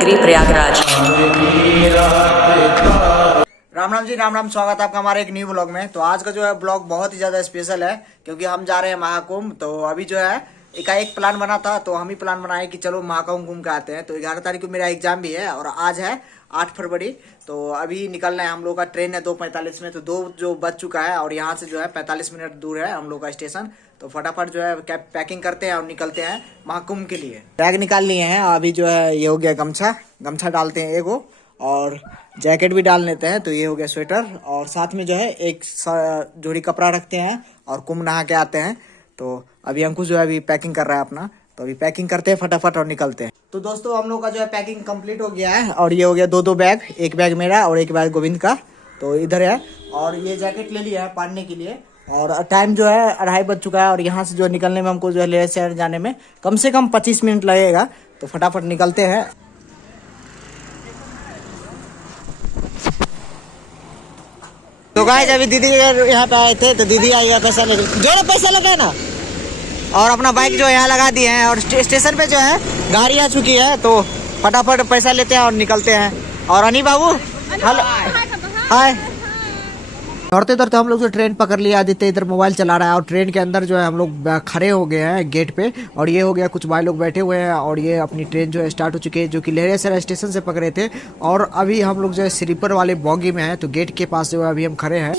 नगरी प्रयागराज। राम राम जी, राम राम। स्वागत है आपका हमारे एक न्यू ब्लॉग में। तो आज का जो है ब्लॉग बहुत ही ज्यादा स्पेशल है क्योंकि हम जा रहे हैं महाकुंभ। तो अभी जो है एकाएक प्लान बना था, तो हम ही प्लान बनाए कि चलो महाकुंभ घूम के आते हैं। तो 11 तारीख को मेरा एग्जाम भी है और आज है 8 फरवरी। तो अभी निकलना है हम लोग का। ट्रेन है 2:45 में, तो 2 जो बज चुका है और यहाँ से जो है 45 मिनट दूर है हम लोग का स्टेशन। तो फटाफट जो है पैकिंग करते हैं और निकलते हैं महाकुंभ के लिए। बैग निकाल लिए हैं। अभी जो है ये हो गया गमछा डालते हैं एगो, और जैकेट भी डाल लेते हैं। तो ये हो गया स्वेटर, और साथ में जो है एक जोड़ी कपड़ा रखते हैं और कुंभ नहा के आते हैं। तो अभी अंकुश जो है अभी पैकिंग कर रहा है अपना, तो अभी पैकिंग करते हैं फटाफट और निकलते हैं। तो दोस्तों हम लोग का जो है पैकिंग कंप्लीट हो गया है और ये हो गया 2 बैग, एक बैग मेरा और एक बैग गोविंद का। तो इधर है, और ये जैकेट ले लिया है पहनने के लिए। और टाइम जो है 2:30 बज चुका है और यहाँ से जो निकलने में हमको जो है लेह शहर जाने में कम से कम 25 मिनट लगेगा। तो फटाफट निकलते हैं। तो गाइस अभी दीदी यहाँ पे आए थे, तो दीदी आई है पैसा लेके, जो पैसा लगा ना, और अपना बाइक जो यहाँ लगा दिए हैं। और स्टेशन पे जो है गाड़ी आ चुकी है, तो फटाफट पैसा लेते हैं और निकलते हैं। और अनी बाबू हेलो, हाय। दौड़ते दौड़ते हम लोग जो ट्रेन पकड़ लिया। आदित्य इधर मोबाइल चला रहा है और ट्रेन के अंदर जो है हम लोग खड़े हो गए हैं गेट पे। और ये हो गया कुछ भाई लोग बैठे हुए हैं और ये अपनी ट्रेन जो है स्टार्ट हो चुकी है, जो कि लहरियासराय स्टेशन से पकड़े थे। और अभी हम लोग जो है स्लीपर वाले बॉगी में है, तो गेट के पास जो है अभी हम खड़े हैं।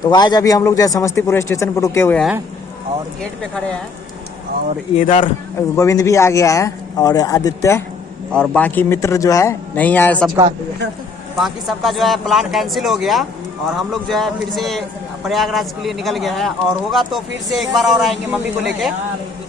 तो आज अभी हम लोग जो है समस्तीपुर स्टेशन पर रुके हुए हैं और गेट पे खड़े हैं। और इधर गोविंद भी आ गया है और आदित्य, और बाकी मित्र जो है नहीं आए। बाकी सबका जो है प्लान कैंसिल हो गया और हम लोग जो है फिर से प्रयागराज के लिए निकल गए हैं। और होगा तो फिर से एक बार और आएंगे मम्मी को लेके,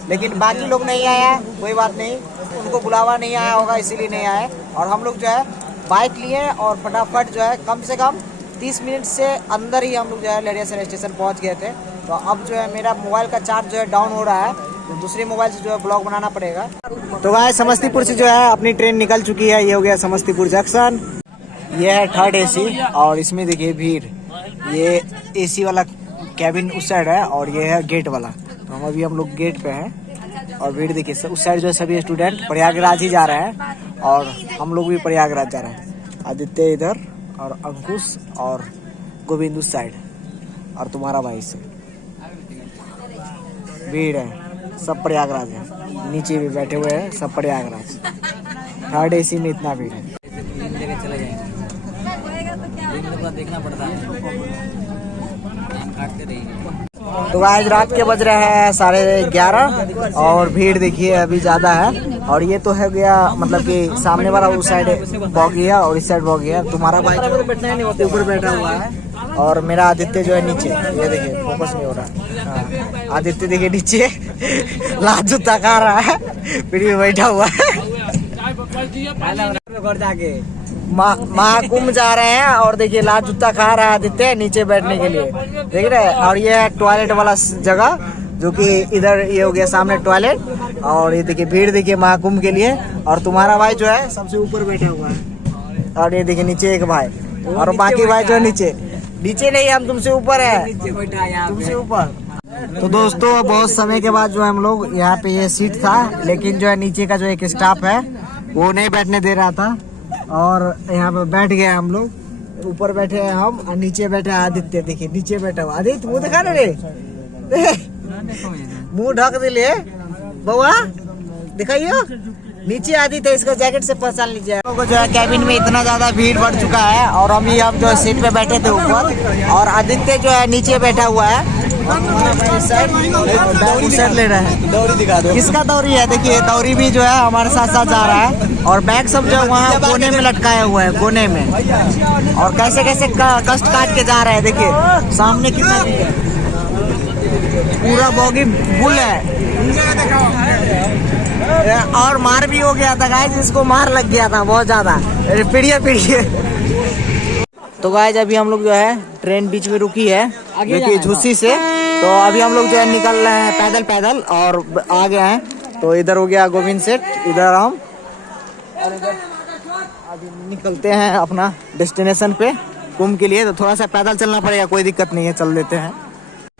लेकिन बाकी लोग नहीं आया, कोई बात नहीं, उनको बुलावा नहीं आया होगा इसीलिए नहीं आए। और हम लोग जो है बाइक लिए और फटाफट जो है कम से कम 30 मिनट से अंदर ही हम लोग जो है लहरियासराय स्टेशन पहुँच गए थे। तो अब जो है मेरा मोबाइल का चार्ज जो है डाउन हो रहा है, तो दूसरे मोबाइल से जो है ब्लॉग बनाना पड़ेगा। तो भाई समस्तीपुर से जो है अपनी ट्रेन निकल चुकी है। ये हो गया समस्तीपुर जंक्शन। ये है 3rd AC और इसमें देखिए भीड़। ये AC वाला कैबिन उस साइड है और ये है गेट वाला। तो हम लोग गेट पे हैं और भीड़ देखिए उस साइड जो है सभी स्टूडेंट प्रयागराज ही जा रहे हैं और हम लोग भी प्रयागराज जा रहे हैं। आदित्य इधर और अंकुश और गोविंद उस साइड और तुम्हारा भाई से। भीड़ है, सब प्रयागराज है, नीचे भी बैठे हुए हैं सब प्रयागराज। 3rd AC में इतना भीड़ है। चले जाएंगे, देखना पड़ता है। तो आज रात के बज रहे हैं 11:30 और भीड़ देखिए अभी ज्यादा है। और ये तो है गया मतलब कि सामने वाला उस साइड बॉगी है और इस साइड बॉगी है। तुम्हारा भाई ऊपर बैठा हुआ है और मेरा आदित्य जो है नीचे। ये देखिए फोकस नहीं हो रहा है। आदित्य देखिए नीचे लात जूता खा रहा है, फिर भी बैठा हुआ है। महाकुंभ जा रहे हैं और देखिए लात जूता खा रहा है आदित्य नीचे बैठने के लिए, देख रहे हैं। और ये है टॉयलेट वाला जगह, जो कि इधर ये हो गया सामने टॉयलेट। और ये देखिए भीड़ देखिए महाकुंभ के लिए। और तुम्हारा भाई जो है सबसे ऊपर बैठा हुआ है और ये देखिए नीचे एक भाई और बाकी भाई जो है नीचे नहीं, हम तुमसे ऊपर है, तुमसे ऊपर। तो दोस्तों बहुत समय के बाद जो है हम लोग यहाँ पे ये सीट था, लेकिन जो है नीचे का जो एक स्टाफ है वो नहीं बैठने दे रहा था और यहाँ पे बैठ गए हम लोग। ऊपर बैठे हैं हम और नीचे बैठे हैं आदित्य। देखिए नीचे बैठा हुआ आदित्य, मुँह दिखा रे, मुँह ढक दिले बउआ, दिखाइयो। नीचे आदित्य, इसका जैकेट से पहचान लीजिए। जो है कैबिन में इतना ज्यादा भीड़ बढ़ चुका है और हम जो है सीट पे बैठे थे ऊपर, और आदित्य जो है नीचे बैठा हुआ है। साइड ले रहा है, दौरी दिखा दो। किसका दौरी है? देखिए दौरी भी जो है हमारे साथ साथ जा रहा है और बैग सब जो है वहाँ कोने में लटकाया हुआ है, कोने में। और कैसे कैसे कष्ट काट के जा रहे हैं। देखिए सामने कितना पूरा बॉगी फुल है और मार भी हो गया था गाइस, इसको मार लग गया था बहुत ज्यादा, पीड़िए। तो गाइस अभी हम लोग जो है ट्रेन बीच में रुकी है जो कि झुस्सी से। तो अभी हम लोग जो है निकल रहे हैं पैदल और आ गए हैं। तो इधर हो गया गोविंद सेठ, इधर हम, और इधर अभी निकलते हैं अपना डेस्टिनेशन पे कुंभ के लिए। तो थोड़ा सा पैदल चलना पड़ेगा, कोई दिक्कत नहीं है, चल देते हैं।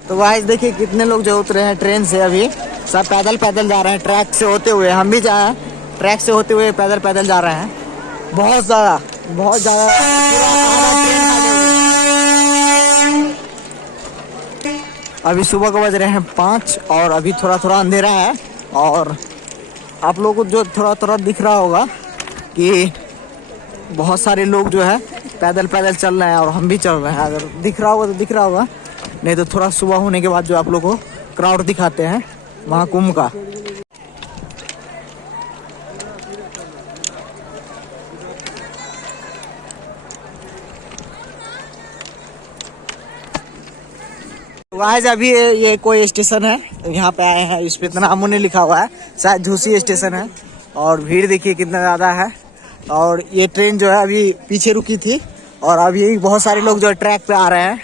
तो गाइस देखिए कितने लोग जो उतरे हैं ट्रेन से, अभी सब पैदल पैदल जा रहे हैं ट्रैक से होते हुए। हम भी जाए ट्रैक से होते हुए पैदल पैदल जा रहे हैं। बहुत ज़्यादा अभी सुबह को बज रहे हैं 5 और अभी थोड़ा थोड़ा अंधेरा है। और आप लोगों को जो थोड़ा थोड़ा दिख रहा होगा कि बहुत सारे लोग जो है पैदल पैदल चल रहे हैं और हम भी चल रहे हैं। अगर दिख रहा होगा तो दिख रहा होगा, नहीं तो थोड़ा सुबह होने के बाद जो आप लोगों को क्राउड दिखाते हैं महाकुंभ का। आज अभी ये कोई स्टेशन है, यहाँ पे आए हैं। इस पे इतना नामों ने लिखा हुआ है, शायद झूसी स्टेशन है। और भीड़ देखिए कितना ज़्यादा है। और ये ट्रेन जो है अभी पीछे रुकी थी और अभी बहुत सारे लोग जो है ट्रैक पे आ रहे हैं।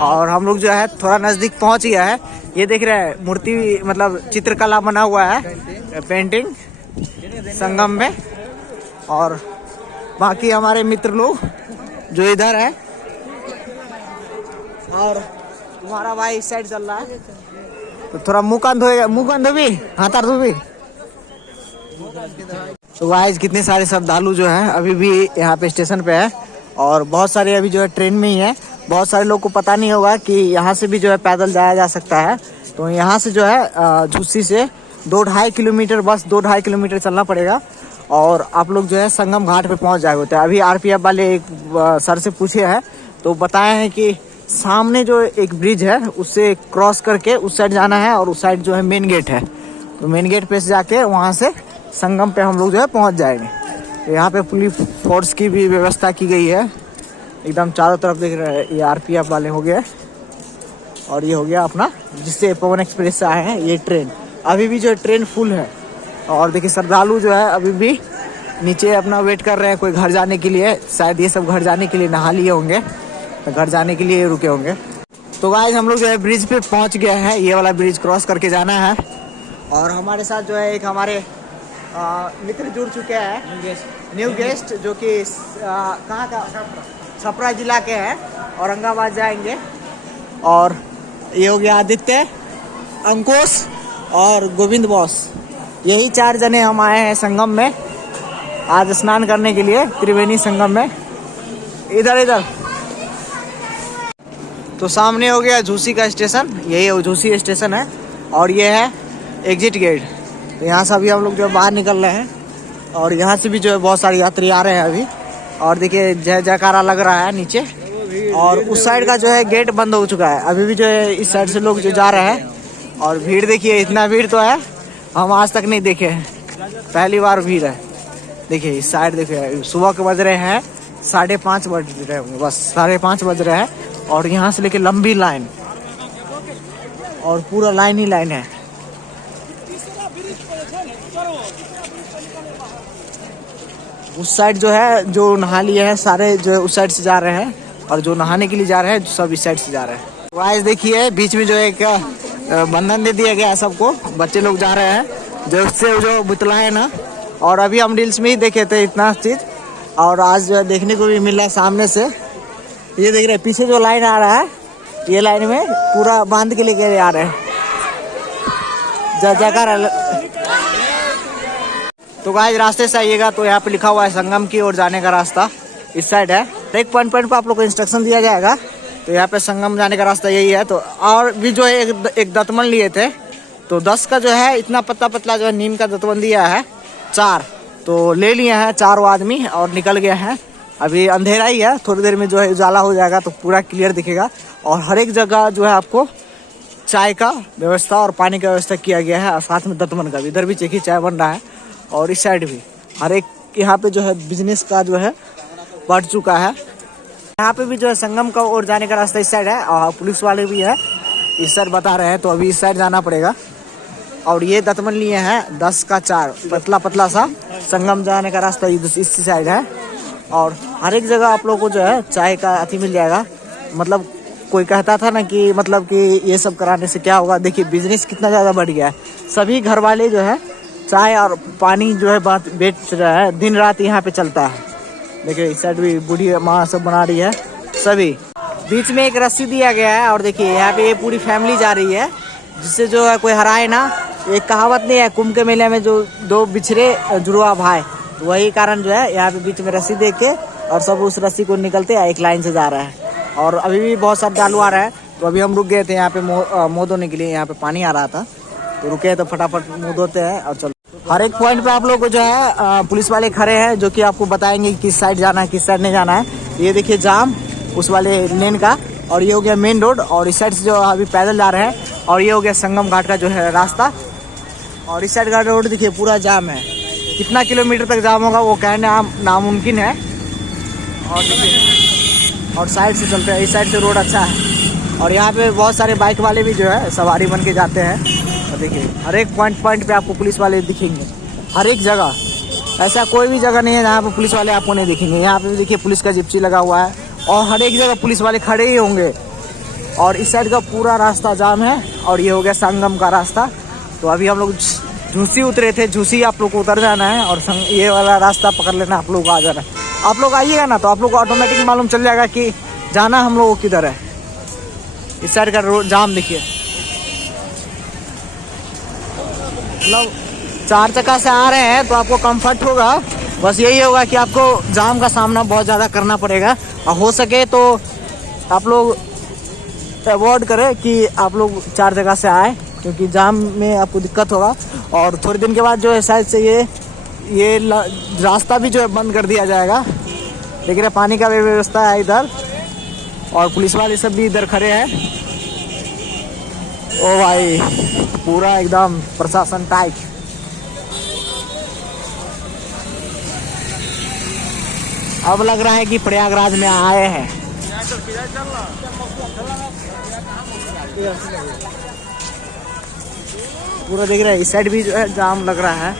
और हम लोग जो है थोड़ा नज़दीक पहुँच गया है। ये देख रहे हैं मूर्ति, मतलब चित्रकला बना हुआ है, पेंटिंग संगम में। और बाकी हमारे मित्र लोग जो इधर है, और तुम्हारा भाई इस साइड चल रहा है। तो थोड़ा मुँह कान धोएगा, मुँह कान धोबी, हाथ धो भी। तो गाइस कितने सारे श्रद्धालु जो हैं अभी भी यहाँ पे स्टेशन पे है। और बहुत सारे अभी जो है ट्रेन में ही है। बहुत सारे लोग को पता नहीं होगा कि यहाँ से भी जो है पैदल जाया जा सकता है। तो यहाँ से जो है झुस्सी से 2-2.5 किलोमीटर, बस 2-2.5 किलोमीटर चलना पड़ेगा और आप लोग जो है संगम घाट पे पहुँच जाए होते हैं। अभी RPF वाले एक सर से पूछे हैं तो बताए हैं कि सामने जो एक ब्रिज है उससे क्रॉस करके उस साइड जाना है और उस साइड जो है मेन गेट है। तो मेन गेट पे से जाके वहाँ से संगम पे हम लोग जो है पहुँच जाएंगे। तो यहाँ पे पुलिस फोर्स की भी व्यवस्था की गई है, एकदम चारों तरफ देख रहे हैं। ये RPF वाले हो गए और ये हो गया अपना जिससे पवन एक्सप्रेस से आए हैं ये ट्रेन। अभी भी जो है ट्रेन फुल है। और देखिए श्रद्धालु जो है अभी भी नीचे अपना वेट कर रहे हैं, कोई घर जाने के लिए। शायद ये सब घर जाने के लिए नहा लिए होंगे, तो घर जाने के लिए रुके होंगे। तो गाइस हम लोग जो है ब्रिज पे पहुंच गए हैं। ये वाला ब्रिज क्रॉस करके जाना है। और हमारे साथ जो है एक हमारे मित्र जुड़ चुके हैं, न्यू गेस्ट, जो कि कहाँ का, छपरा जिला के हैं, औरंगाबाद जाएंगे। और ये हो गया आदित्य, अंकुश और गोविंद बॉस। यही 4 जने हम आए हैं संगम में आज स्नान करने के लिए, त्रिवेणी संगम में। इधर तो सामने हो गया झूसी का स्टेशन, यही झूसी स्टेशन है। और ये है एग्जिट गेट। तो यहाँ से अभी हम लोग जो बाहर निकल रहे हैं। और यहाँ से भी जो है बहुत सारे यात्री आ रहे हैं अभी। और देखिए जय जयकारा लग रहा है नीचे। और उस साइड का जो है गेट बंद हो चुका है। अभी भी जो है इस साइड से लोग जो जा रहे हैं। और भीड़ देखिए, इतना भीड़ तो है हम आज तक नहीं देखे हैं, पहली बार भीड़ है। देखिए इस साइड देखिए, सुबह के बज रहे हैं 5:30 बज रहे होंगे, बस 5:30 बज रहे हैं। और यहाँ से लेके लंबी लाइन, और पूरा लाइन ही लाइन है। उस साइड जो है जो नहा लिए हैं सारे जो है उस साइड से जा रहे हैं, और जो नहाने के लिए जा रहे हैं सब इस साइड से जा रहे हैं। गाइस देखिए बीच में जो एक बंधन दे दिया गया है सबको, बच्चे लोग जा रहे हैं जो उससे जो बुतलाए ना। और अभी हम रील्स में ही देखे थे इतना चीज, और आज जो है देखने को भी मिल रहा है सामने से। ये देख रहे हैं पीछे जो लाइन आ रहा है, ये लाइन में पूरा बांध के लेके आ रहे हैं। जयकार। तो गाइस रास्ते से आइएगा तो यहाँ पे लिखा हुआ है संगम की ओर जाने का रास्ता इस साइड है। तो एक पॉइंट पे आप लोग को इंस्ट्रक्शन दिया जाएगा। तो यहाँ पे संगम जाने का रास्ता यही है। तो और भी जो है एक दतमन लिए थे, तो 10 का जो है इतना पतला पतला जो है नीम का दतमन दिया है 4, तो ले लिए हैं 4 आदमी और निकल गए हैं। अभी अंधेरा ही है, थोड़ी देर में जो है उजाला हो जाएगा तो पूरा क्लियर दिखेगा। और हर एक जगह जो है आपको चाय का व्यवस्था और पानी का व्यवस्था किया गया है, और साथ में दतमन का भी। इधर भी चेकी चाय बन रहा है और इस साइड भी हर एक यहाँ पे जो है बिजनेस का जो है बढ़ चुका है। यहाँ पे भी जो है संगम का ओर जाने का रास्ता इस साइड है, और पुलिस वाले भी है इस साइड बता रहे हैं, तो अभी इस साइड जाना पड़ेगा। और ये दतमन लिए हैं 10 का 4, पतला पतला सा संगम जाने का रास्ता इस साइड है। और हर एक जगह आप लोग को जो है चाय का अति मिल जाएगा। मतलब कोई कहता था ना कि मतलब कि ये सब कराने से क्या होगा, देखिए बिजनेस कितना ज़्यादा बढ़ गया है। सभी घर वाले जो है चाय और पानी जो है बेच रहा है, दिन रात यहाँ पे चलता है। देखिए इस साइड भी बूढ़ी माँ सब बना रही है सभी। बीच में एक रस्सी दिया गया है और देखिए यहाँ पे ये पूरी फैमिली जा रही है, जिससे जो है कोई हराए ना। एक कहावत नहीं है, कुंभ के मेले में जो दो बिछड़े जुड़वा भाई, तो वही कारण जो है यहाँ पे बीच में रस्सी दे के और सब उस रस्सी को निकलते एक लाइन से जा रहा है। और अभी भी बहुत श्रद्धालु आ रहा है, तो अभी हम रुक गए थे यहाँ पे मुँह धोने के लिए। यहाँ पे पानी आ रहा था तो रुके तो फटाफट मुँह धोते हैं और चलो। हर एक पॉइंट पे आप लोग को जो है पुलिस वाले खड़े हैं, जो कि आपको बताएंगे किस साइड जाना है किस साइड नहीं जाना है। ये देखिए जाम उस वाले लेन का, और ये हो गया मेन रोड, और इस साइड से जो अभी पैदल जा रहे हैं, और ये हो गया संगम घाट का जो है रास्ता। और इस साइड का रोड देखिए पूरा जाम है। कितना किलोमीटर तक जाम होगा वो कहना नामुमकिन है। और देखिए और साइड से चलते हैं, इस साइड से रोड अच्छा है। और यहाँ पे बहुत सारे बाइक वाले भी जो है सवारी बन के जाते हैं। और देखिए हर एक पॉइंट पे आपको पुलिस वाले दिखेंगे, हर एक जगह। ऐसा कोई भी जगह नहीं है जहाँ पे पुलिस वाले आपको नहीं दिखेंगे। यहाँ पे देखिए पुलिस का जिप्सी लगा हुआ है और हर एक जगह पुलिस वाले खड़े ही होंगे। और इस साइड का पूरा रास्ता जाम है। और ये हो गया संगम का रास्ता। तो अभी हम लोग झूसी उतरे थे, झूसी आप लोग को उतर जाना है और ये वाला रास्ता पकड़ लेना, आप लोग को आ जाना है। आप लोग आइएगा ना तो आप लोग को ऑटोमेटिक मालूम चल जाएगा कि जाना हम लोग को किधर है। इस साइड का रोड जाम देखिए, मतलब 4 चक्का से आ रहे हैं तो आपको कंफर्ट होगा। बस यही होगा कि आपको जाम का सामना बहुत ज़्यादा करना पड़ेगा, और हो सके तो आप लोग अवॉइड करें कि आप लोग 4 जगह से आए, क्योंकि जाम में आपको दिक्कत होगा। और थोड़े दिन के बाद जो है शायद से ये रास्ता भी जो है बंद कर दिया जाएगा। लेकिन पानी का भी व्यवस्था है इधर, और पुलिस वाले सब भी इधर खड़े हैं। ओ भाई पूरा एकदम प्रशासन टाइट। अब लग रहा है कि प्रयागराज में आए हैं। पूरा देख रहे हैं, इस साइड भी जो है जाम लग रहा है,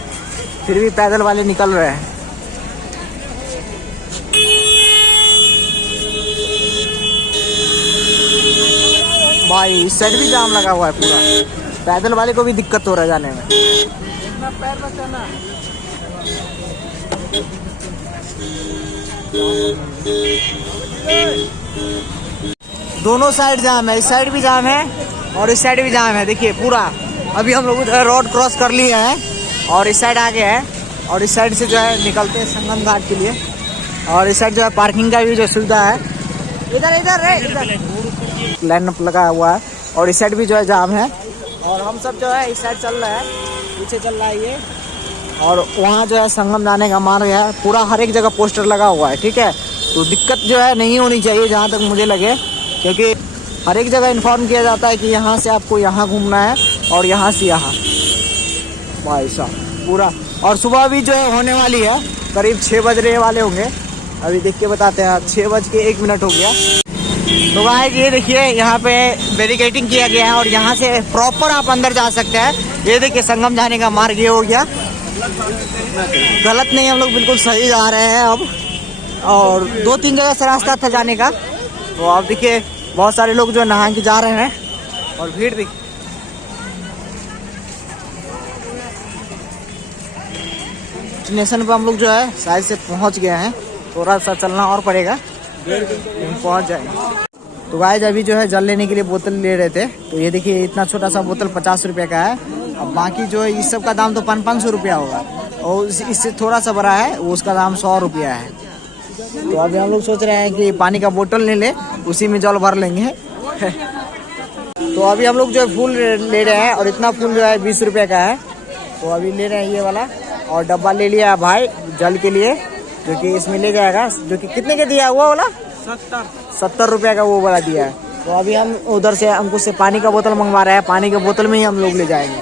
फिर भी पैदल वाले निकल रहे हैं। भाई इस साइड भी जाम लगा हुआ है पूरा, पैदल वाले को भी दिक्कत हो रहा है जाने में। दोनों साइड जाम है, इस साइड भी जाम है और इस साइड भी जाम है। देखिए पूरा अभी हम लोग रोड क्रॉस कर लिए हैं और इस साइड आ गए हैं, और इस साइड से जो है निकलते हैं संगम घाट के लिए। और इस साइड जो है पार्किंग का भी जो सुविधा है, इधर लाइन अप लगा हुआ है। और इस साइड भी जो है जाम है, और हम सब जो है इस साइड चल रहे हैं, पीछे चल रहा है ये। और वहाँ जो है संगम जाने का मार्ग है, पूरा हर एक जगह पोस्टर लगा हुआ है, ठीक है। तो दिक्कत जो है नहीं होनी चाहिए जहाँ तक मुझे लगे, क्योंकि हर एक जगह इन्फॉर्म किया जाता है कि यहाँ से आपको यहाँ घूमना है और यहाँ से यहाँ। भाई साहब पूरा, और सुबह भी जो है होने वाली है, करीब 6 बजने वाले होंगे। अभी देख के बताते हैं, 6:01 हो गया। तो गाइस ये देखिए यहाँ पे बैरिकेडिंग किया गया है, और यहाँ से प्रॉपर आप अंदर जा सकते हैं। ये देखिए संगम जाने का मार्ग ये हो गया, गलत नहीं, हम लोग बिल्कुल सही जा रहे हैं अब। और 2-3 जगह से रास्ता था जाने का, तो आप देखिए बहुत सारे लोग जो नहा के जा रहे हैं, और भीड़ देखिए। डेस्टिनेशन पे हम लोग जो है शायद से पहुंच गए हैं, थोड़ा सा चलना और पड़ेगा, पहुंच जाएंगे। तो गाइस अभी जो है जल लेने के लिए बोतल ले रहे थे, तो ये देखिए इतना छोटा सा बोतल 50 रुपये का है। अब बाकी जो है इस सब का दाम तो 500 रुपया होगा, और इससे थोड़ा सा बड़ा है वो, उसका दाम 100 रुपया है। तो अभी हम लोग सोच रहे हैं कि पानी का बोतल ले ले, उसी में जल भर लेंगे। तो अभी हम लोग जो है फूल ले रहे हैं, और इतना फूल जो है 20 रुपये का है। तो अभी ले रहे हैं ये वाला, और डब्बा ले लिया भाई जल के लिए, जो कि इसमें ले जाएगा, जो कि कितने का दिया हुआ वाला 70 रुपये का वो वाला दिया है। तो अभी हम उधर से अंकुश से पानी का बोतल मंगवा रहे हैं, पानी के बोतल में ही हम लोग ले जाएंगे।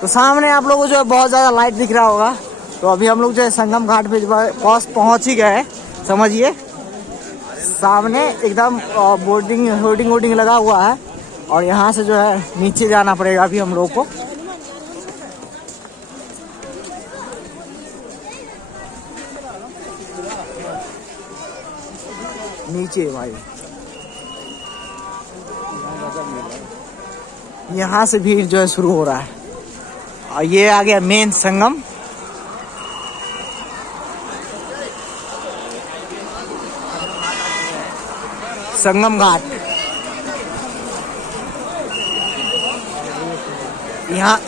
तो सामने आप लोगों को जो है बहुत ज़्यादा लाइट दिख रहा होगा। तो अभी हम लोग जो है संगम घाट पे पास पहुँच ही गए, समझिए सामने एकदम होर्डिंग लगा हुआ है, और यहाँ से जो है नीचे जाना पड़ेगा अभी हम लोग को। नीचे भाई यहाँ से भीड़ जो है शुरू हो रहा है, और ये आ गया मेन संगम। संगम घाट। यहाँ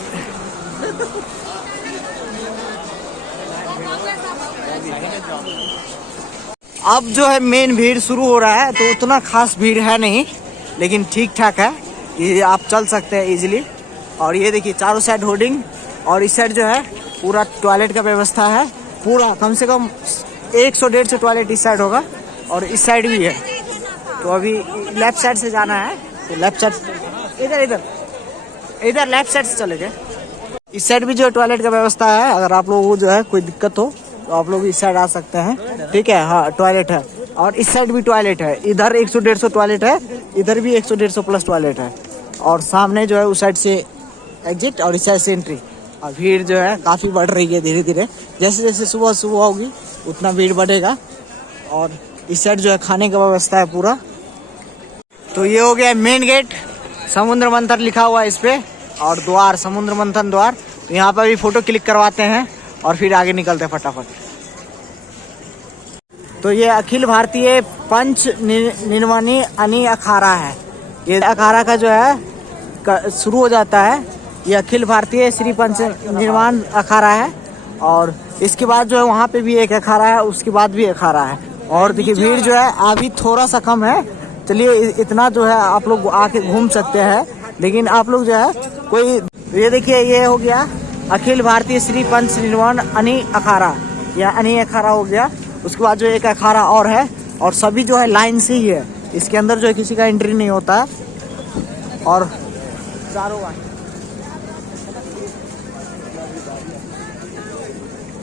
अब जो है मेन भीड़ शुरू हो रहा है, तो उतना खास भीड़ है नहीं, लेकिन ठीक ठाक है, ये आप चल सकते हैं इजीली। और ये देखिए चारों साइड होर्डिंग, और इस साइड जो है पूरा टॉयलेट का व्यवस्था है, पूरा कम से कम 100-150 टॉयलेट इस साइड होगा, और इस साइड भी है। तो अभी लेफ्ट साइड से जाना है, तो लेफ्ट साइड इधर लेफ्ट साइड से चले गए। इस साइड भी जो टॉयलेट का व्यवस्था है, अगर आप लोगों को जो है कोई दिक्कत हो तो आप लोग इस साइड आ सकते हैं, ठीक है। हाँ, टॉयलेट है, और इस साइड भी टॉयलेट है, इधर 100-150 टॉयलेट है, इधर भी 100-150 प्लस टॉयलेट है, और सामने जो है उस साइड से एग्जिट और इस साइड से एंट्री। और भीड़ जो है काफ़ी बढ़ रही है धीरे धीरे, जैसे जैसे सुबह होगी उतना भीड़ बढ़ेगा। और इस साइड जो है खाने का व्यवस्था है पूरा। तो ये हो गया मेन गेट, समुद्र मंथन लिखा हुआ है इस पे, और द्वार समुद्र मंथन द्वार। तो यहाँ पर भी फोटो क्लिक करवाते हैं और फिर आगे निकलते हैं फटाफट। तो ये अखिल भारतीय पंच निर्वाणी अनि अखाड़ा है, ये अखाड़ा का जो है शुरू हो जाता है, ये अखिल भारतीय श्री पंच निर्वाण अखाड़ा है। और इसके बाद जो है वहाँ पे भी एक अखाड़ा है, उसके बाद भी अखाड़ा है। और देखिए भीड़ जो है अभी थोड़ा सा कम है, चलिए इतना जो है आप लोग आके घूम सकते हैं, लेकिन आप लोग जो है कोई, ये देखिए ये हो गया अखिल भारतीय श्री पंच निर्वाण अनि अखाड़ा, या अनि अखाड़ा हो गया। उसके बाद जो एक अखाड़ा और है, और सभी जो है लाइन से ही है, इसके अंदर जो है किसी का एंट्री नहीं होता है। और चारों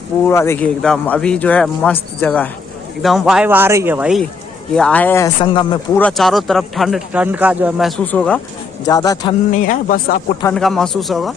पूरा देखिए एकदम अभी जो है मस्त जगह है, एकदम वाइब आ रही है भाई। ये आए हैं संगम में, पूरा चारों तरफ ठंड का जो है महसूस होगा, ज़्यादा ठंड नहीं है, बस आपको ठंड का महसूस होगा।